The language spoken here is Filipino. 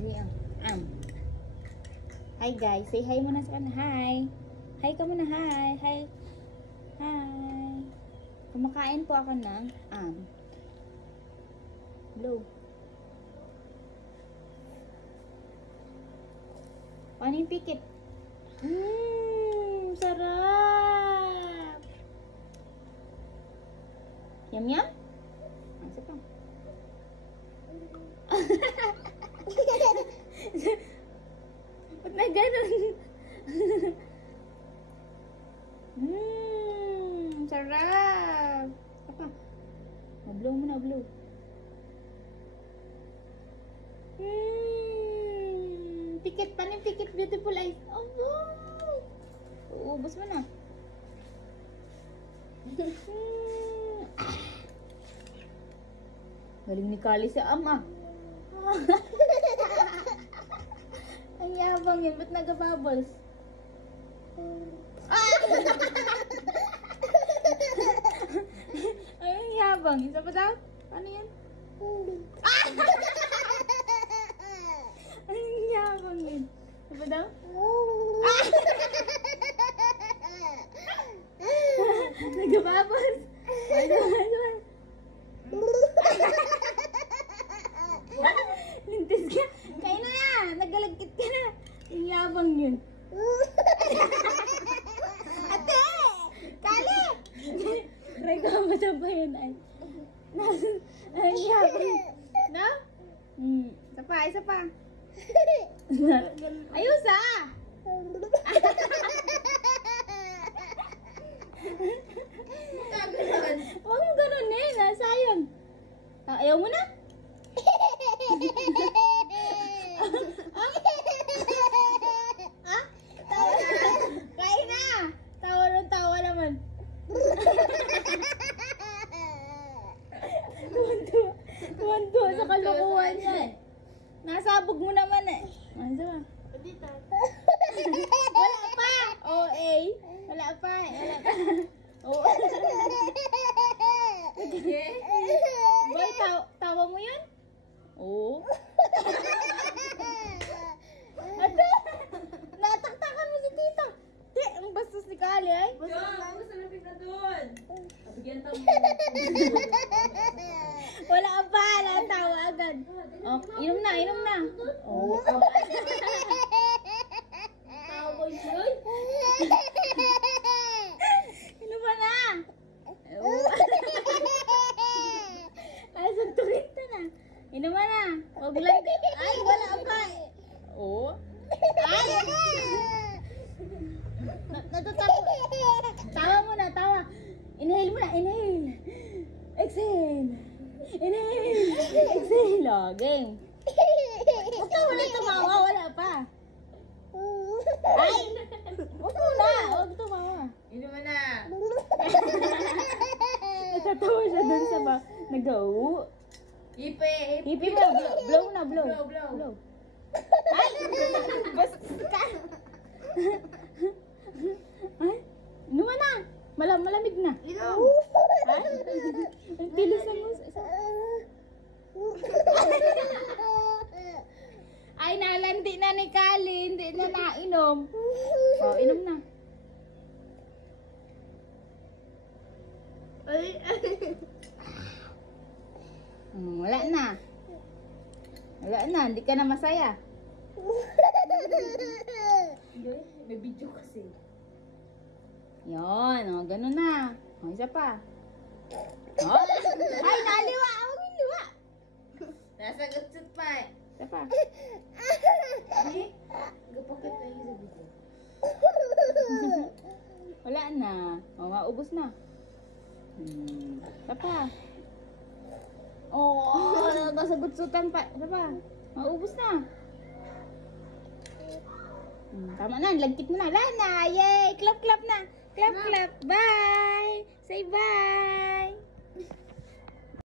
Dali Hi guys, say hi muna sa kanila. Hi. Hi ka muna, hi. Hi. Hi. Kumakain po ako ng blow. Paano yung pikit? Sarap. Yum yum? Isa pa. Ba't na ganun? Sarap. Apa? Blow mo na, blow. Pikit, paano yung pikit? Beautiful eyes. Oh, wow. Uubos mo na. Galing ni Kali sa ama. Ang yabang yun. Ba't nag-bubbles? Ay, ang yabang. Isa pa daw? Paano yan? Ang yabang yun. Isa pa daw? Nag-bubbles. Lintis ka. Kain na! Nagalagkit ka na. Ang yabang yun. Ate! Kali! Reklamo siya ba yun? Ang yabang. No? Isa pa. Ayos Huwag mo ganun sayang. Ayaw mo na? Kain na! Tawa naman. Tuwan-tuwa sa kalokohan niya Nasabog mo naman Ano ba? Wala pa! Wala pa. Boy, tawa mo yun? Oo. Ate! Nataktakan mo si tita. Te, ang bastos ni Kali ay. Basta lapit na doon. Bigyan tayo mo. Wala pa, tawa agad. Oh, inom na. Oh. Tawa yun. Inom na. Ay, suntukin ka na. Inom na. Huwag lang. Ay, wala pa. Oh. Ay! Natatawa. Tawa mo na, tawa. Inhale mo na, inhale. Exhale. Inhale. Exhale. Game. Huwag ka wala tumawa, wala pa. Ay! Huwag tumawa. Inom mo na. Natatawa siya dun sa ba? Nag-go. Hipi mo. Blow na, blow. Blow. Ay! Bastos ka. Ay! Inuman na. Malamig na. Ay! Ang tilisan mo. Ay, nalandi na ni Kali. Hindi na nainom. Oh, inom na. Wala na. Hindi ka na masaya. May video kasi. Yon, ganun na. Isa pa. Ay, naliwa. Huwag yung liwa. Nasa gutsut pa Isa pa. Gapakit na yung sa video. Wala na. Maubos na. Isa pa. Nasa gutsutan pa. Isa pa. Maubos na. Tama na, lagkit mo na. Wala na. Yay! Clap na. Clap. Bye! Say bye!